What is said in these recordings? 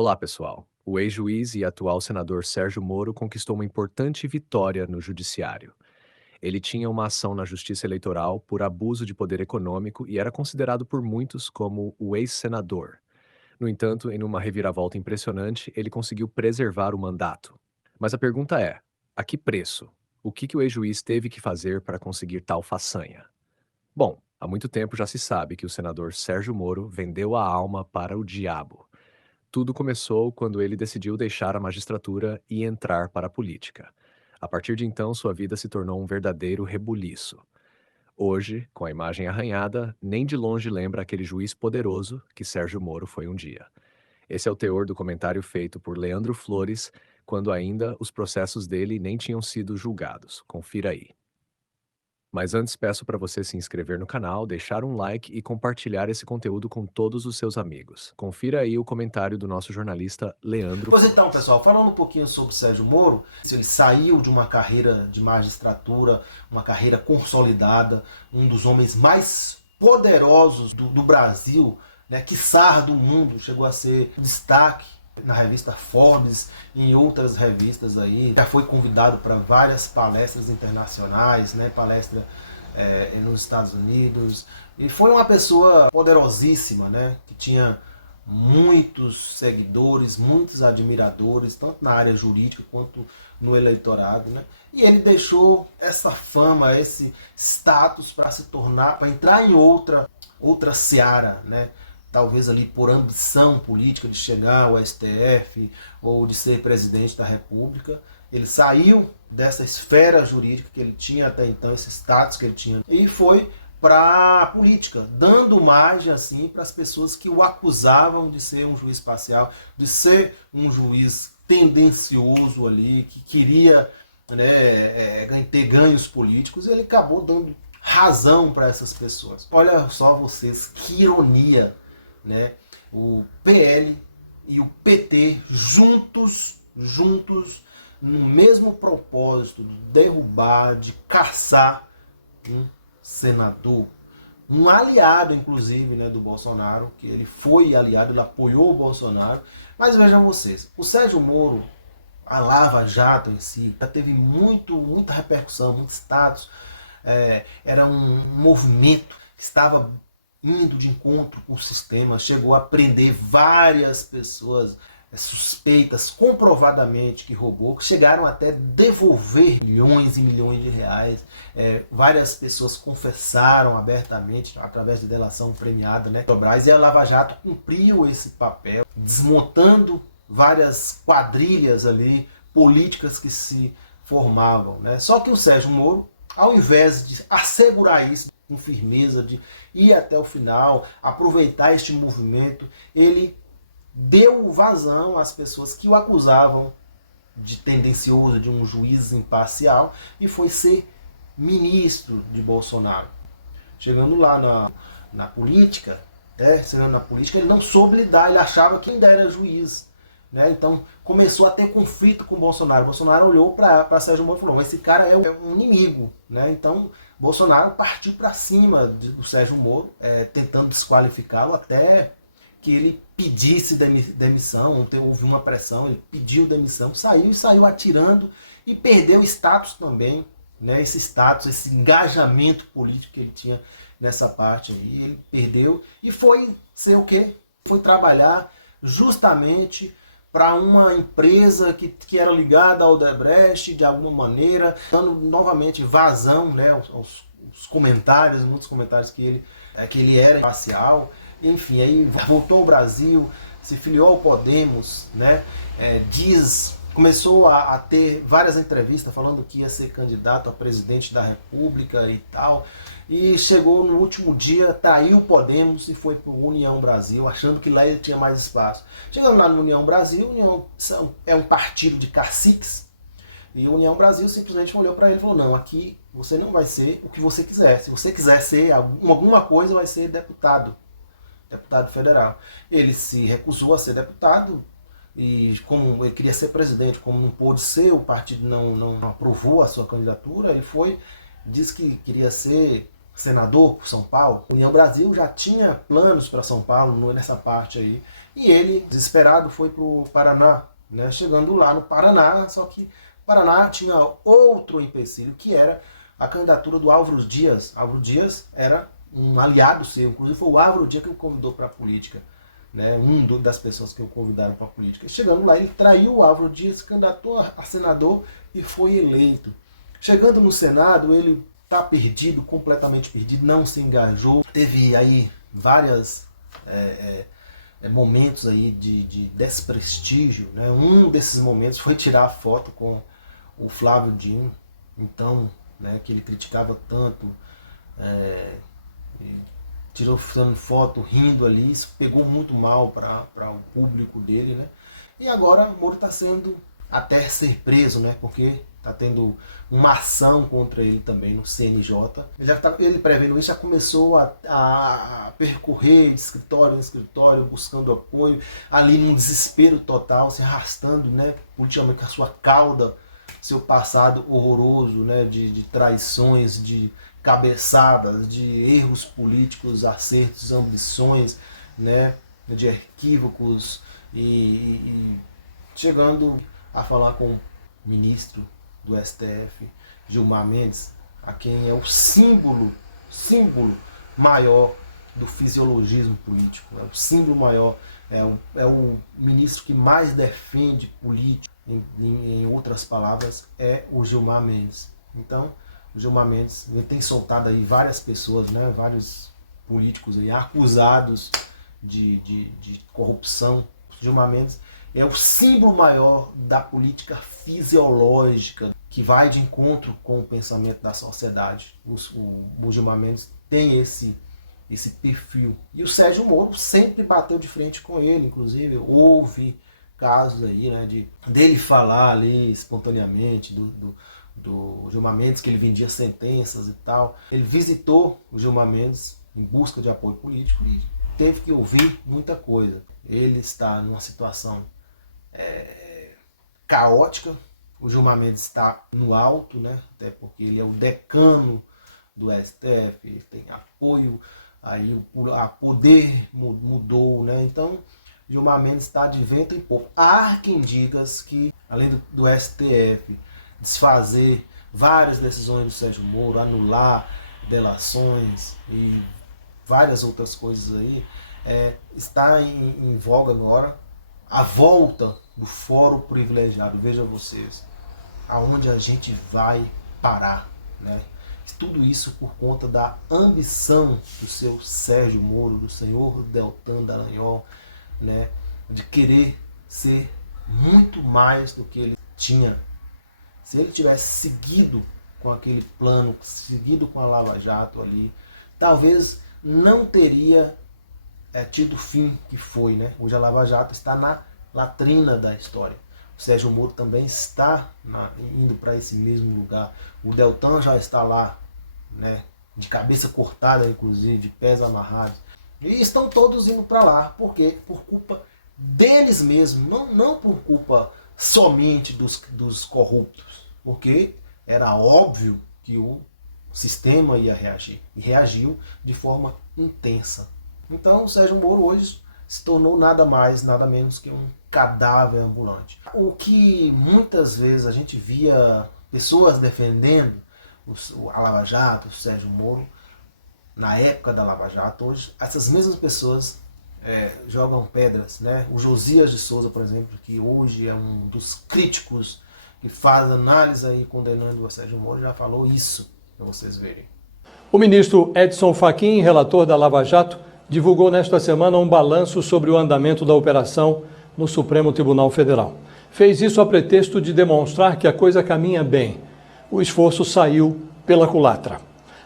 Olá, pessoal. O ex-juiz e atual senador Sérgio Moro conquistou uma importante vitória no judiciário. Ele tinha uma ação na Justiça Eleitoral por abuso de poder econômico e era considerado por muitos como o ex-senador. No entanto, em uma reviravolta impressionante, ele conseguiu preservar o mandato. Mas a pergunta é: a que preço? O que o ex-juiz teve que fazer para conseguir tal façanha? Bom, há muito tempo já se sabe que o senador Sérgio Moro vendeu a alma para o diabo. Tudo começou quando ele decidiu deixar a magistratura e entrar para a política. A partir de então, sua vida se tornou um verdadeiro rebuliço. Hoje, com a imagem arranhada, nem de longe lembra aquele juiz poderoso que Sérgio Moro foi um dia. Esse é o teor do comentário feito por Leandro Flores, quando ainda os processos dele nem tinham sido julgados. Confira aí. Mas antes peço para você se inscrever no canal, deixar um like e compartilhar esse conteúdo com todos os seus amigos. Confira aí o comentário do nosso jornalista Leandro Pois então, Flores. pessoal, falando um pouquinho sobre Sérgio Moro, ele saiu de uma carreira de magistratura, uma carreira consolidada, um dos homens mais poderosos do Brasil, né, quiçá do mundo, chegou a ser destaque na revista Forbes e em outras revistas aí. Já foi convidado para várias palestras internacionais, né, palestra nos Estados Unidos. E foi uma pessoa poderosíssima, né, que tinha muitos seguidores, muitos admiradores, tanto na área jurídica quanto no eleitorado, né? E ele deixou essa fama, esse status para se tornar, para entrar em outra seara, né? Talvez ali por ambição política de chegar ao STF ou de ser presidente da República. Ele saiu dessa esfera jurídica que ele tinha até então, esse status que ele tinha, e foi para a política, dando margem assim para as pessoas que o acusavam de ser um juiz parcial, de ser um juiz tendencioso ali, que queria, né, ter ganhos políticos. E ele acabou dando razão para essas pessoas. Olha só vocês, que ironia, né? O PL e o PT juntos no mesmo propósito de derrubar, de caçar um senador, um aliado inclusive, né, do Bolsonaro, que ele foi aliado, ele apoiou o Bolsonaro. Mas vejam vocês, o Sérgio Moro, a Lava Jato em si, já teve muita repercussão, muito status. Era um movimento que estava indo de encontro com o sistema, chegou a prender várias pessoas suspeitas comprovadamente que roubou, que chegaram até devolver milhões e milhões de reais. Várias pessoas confessaram abertamente através de delação premiada, né? E a Lava Jato cumpriu esse papel, desmontando várias quadrilhas ali políticas que se formavam, né? Só que o Sérgio Moro, ao invés de assegurar isso com firmeza, de ir até o final, aproveitar este movimento, ele deu vazão às pessoas que o acusavam de tendencioso, de um juiz imparcial, e foi ser ministro de Bolsonaro. Chegando lá na política, chegando na política, ele não soube lidar, ele achava que ainda era juiz. Né? Então começou a ter conflito com o Bolsonaro. Bolsonaro olhou para Sérgio Moro e falou: esse cara é um inimigo. Né? Então Bolsonaro partiu para cima do Sérgio Moro, tentando desqualificá-lo, até que ele pedisse demissão. Ontem houve uma pressão, ele pediu demissão, saiu atirando e perdeu status também, né? Esse status, esse engajamento político que ele tinha nessa parte aí, ele perdeu e foi ser o quê? Foi trabalhar justamente para uma empresa que era ligada ao Odebrecht de alguma maneira, dando novamente vazão, né, aos comentários, muitos comentários que ele era imparcial. Enfim, aí voltou ao Brasil, se filiou ao Podemos, né? Começou a ter várias entrevistas falando que ia ser candidato a presidente da República e tal. E chegou no último dia, traiu o Podemos e foi para o União Brasil, achando que lá ele tinha mais espaço. Chegando lá no União Brasil, União é um partido de caciques, e a União Brasil simplesmente olhou para ele e falou: não, aqui você não vai ser o que você quiser. Se você quiser ser alguma coisa, vai ser deputado federal. Ele se recusou a ser deputado, e como ele queria ser presidente, como não pôde ser, o partido não aprovou a sua candidatura, ele disse que queria ser senador por São Paulo. A União Brasil já tinha planos para São Paulo nessa parte aí, E ele, desesperado, foi para o Paraná, né? Chegando lá no Paraná, só que o Paraná tinha outro empecilho, que era a candidatura do Álvaro Dias. Álvaro Dias era um aliado seu, inclusive foi o Álvaro Dias que o convidou para a política, né? Das pessoas que o convidaram para a política. E chegando lá, ele traiu o Álvaro Dias, se candidatou a senador e foi eleito. Chegando no Senado, ele está perdido, completamente perdido, não se engajou. Teve aí vários momentos aí de desprestígio, né? Um desses momentos foi tirar a foto com o Flávio Dino, então, né, que ele criticava tanto, tirou foto rindo ali, isso pegou muito mal para o público dele, né? E agora Moro está sendo até ser preso, né? Porque está tendo uma ação contra ele também no CNJ. Ele prevendo isso, já começou a percorrer de escritório em escritório, buscando apoio, ali num desespero total, se arrastando, né, politicamente com a sua cauda, seu passado horroroso, né, de traições, de cabeçadas, de erros políticos, acertos, ambições, né, de equívocos e chegando a falar com o ministro do STF, Gilmar Mendes, a quem é o símbolo maior do fisiologismo político, é o símbolo maior, é o ministro que mais defende político, em outras palavras, é o Gilmar Mendes. Então, o Gilmar Mendes ele tem soltado aí várias pessoas, né, vários políticos aí acusados de corrupção. O Gilmar Mendes é o símbolo maior da política fisiológica que vai de encontro com o pensamento da sociedade. O Gilmar Mendes tem esse perfil. E o Sérgio Moro sempre bateu de frente com ele, inclusive houve casos aí, né, dele falar ali espontaneamente do Gilmar Mendes, que ele vendia sentenças e tal. Ele visitou o Gilmar Mendes em busca de apoio político e teve que ouvir muita coisa. Ele está numa situação caótica. O Gilmar Mendes está no alto, né? Até porque ele é o decano do STF, ele tem apoio, aí a poder mudou, né? Então, Gilmar Mendes está de vento em popa. Há quem diga que, além do STF desfazer várias decisões do Sérgio Moro, anular delações e várias outras coisas aí, está em voga agora a volta do fórum privilegiado. Veja vocês, aonde a gente vai parar, né? Tudo isso por conta da ambição do seu Sérgio Moro, do senhor Deltan Dallagnol, né? De querer ser muito mais do que ele tinha. Se ele tivesse seguido com aquele plano, seguido com a Lava Jato ali, talvez não teria tido o fim que foi, né? Hoje a Lava Jato está na latrina da história. O Sérgio Moro também está indo para esse mesmo lugar. O Deltan já está lá, né? De cabeça cortada, inclusive, de pés amarrados. E estão todos indo para lá. Por quê? Por culpa deles mesmos, não por culpa somente dos corruptos. Porque era óbvio que o sistema ia reagir. E reagiu de forma intensa. Então o Sérgio Moro hoje se tornou nada mais, nada menos que um cadáver ambulante. O que muitas vezes a gente via pessoas defendendo a Lava Jato, o Sérgio Moro, na época da Lava Jato, hoje essas mesmas pessoas jogam pedras, né? O Josias de Souza, por exemplo, que hoje é um dos críticos que faz análise aí condenando o Sérgio Moro, já falou isso, para vocês verem. O ministro Edson Fachin, relator da Lava Jato, divulgou nesta semana um balanço sobre o andamento da operação no Supremo Tribunal Federal. Fez isso a pretexto de demonstrar que a coisa caminha bem. O esforço saiu pela culatra.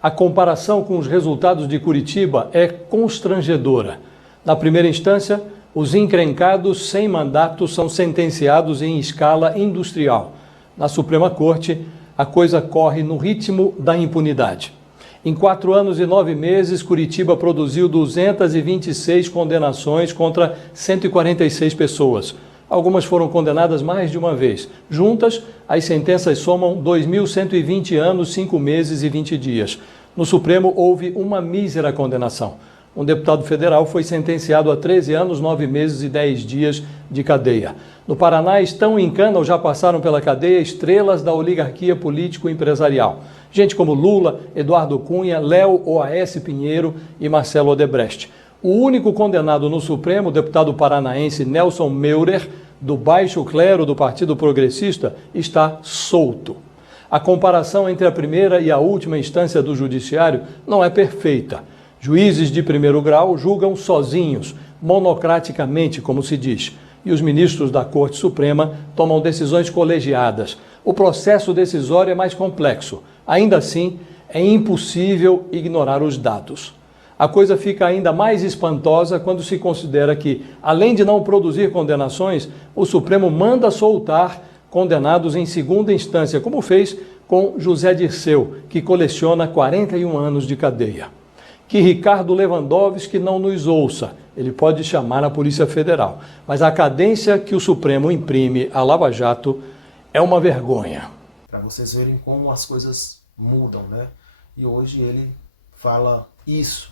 A comparação com os resultados de Curitiba é constrangedora. Na primeira instância, os encrencados sem mandato são sentenciados em escala industrial. Na Suprema Corte, a coisa corre no ritmo da impunidade. Em 4 anos e 9 meses, Curitiba produziu 226 condenações contra 146 pessoas. Algumas foram condenadas mais de uma vez. Juntas, as sentenças somam 2.120 anos, 5 meses e 20 dias. No Supremo, houve uma mísera condenação. Um deputado federal foi sentenciado a 13 anos, 9 meses e 10 dias de cadeia. No Paraná estão em cana ou já passaram pela cadeia estrelas da oligarquia político-empresarial. Gente como Lula, Eduardo Cunha, Léo OAS Pinheiro e Marcelo Odebrecht. O único condenado no Supremo, o deputado paranaense Nelson Meurer, do baixo clero do Partido Progressista, está solto. A comparação entre a primeira e a última instância do judiciário não é perfeita. Juízes de primeiro grau julgam sozinhos, monocraticamente, como se diz, e os ministros da Corte Suprema tomam decisões colegiadas. O processo decisório é mais complexo. Ainda assim, é impossível ignorar os dados. A coisa fica ainda mais espantosa quando se considera que, além de não produzir condenações, o Supremo manda soltar condenados em segunda instância, como fez com José Dirceu, que coleciona 41 anos de cadeia. Que Ricardo Lewandowski não nos ouça, ele pode chamar a Polícia Federal, mas a cadência que o Supremo imprime à Lava Jato é uma vergonha. Para vocês verem como as coisas mudam, né? E hoje ele fala isso.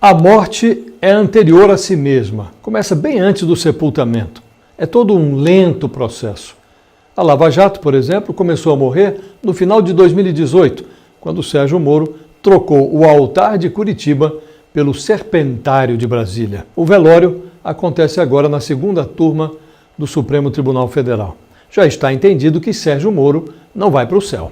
A morte é anterior a si mesma, começa bem antes do sepultamento. É todo um lento processo. A Lava Jato, por exemplo, começou a morrer no final de 2018, quando Sérgio Moro trocou o altar de Curitiba pelo Serpentário de Brasília. O velório acontece agora na segunda turma do Supremo Tribunal Federal. Já está entendido que Sérgio Moro não vai para o céu.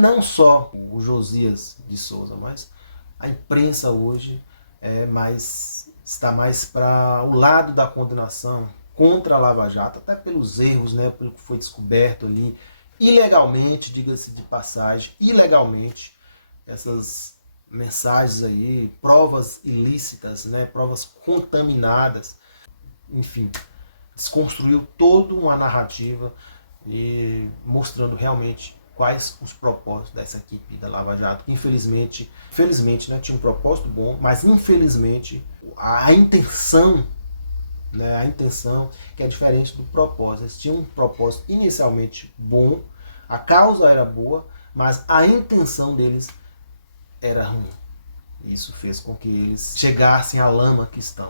Não só o Josias de Souza, mas a imprensa hoje está mais para o lado da condenação contra a Lava Jato, até pelos erros, né, pelo que foi descoberto ali, ilegalmente, diga-se de passagem, ilegalmente, essas mensagens aí, provas ilícitas, né, provas contaminadas, enfim, desconstruiu toda uma narrativa e mostrando realmente quais os propósitos dessa equipe da Lava Jato, que infelizmente, né, tinha um propósito bom, mas infelizmente a intenção, né, que é diferente do propósito. Eles tinham um propósito inicialmente bom, a causa era boa, mas a intenção deles era ruim. Isso fez com que eles chegassem à lama que estão,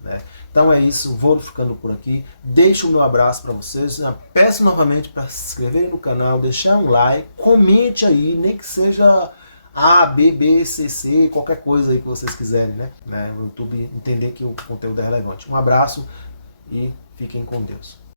né? Então é isso, vou ficando por aqui. Deixo o meu abraço para vocês. Peço novamente para se inscreverem no canal, deixar um like, comente aí, nem que seja A, B, B, C, C, qualquer coisa aí que vocês quiserem, né? O YouTube entender que o conteúdo é relevante. Um abraço e fiquem com Deus.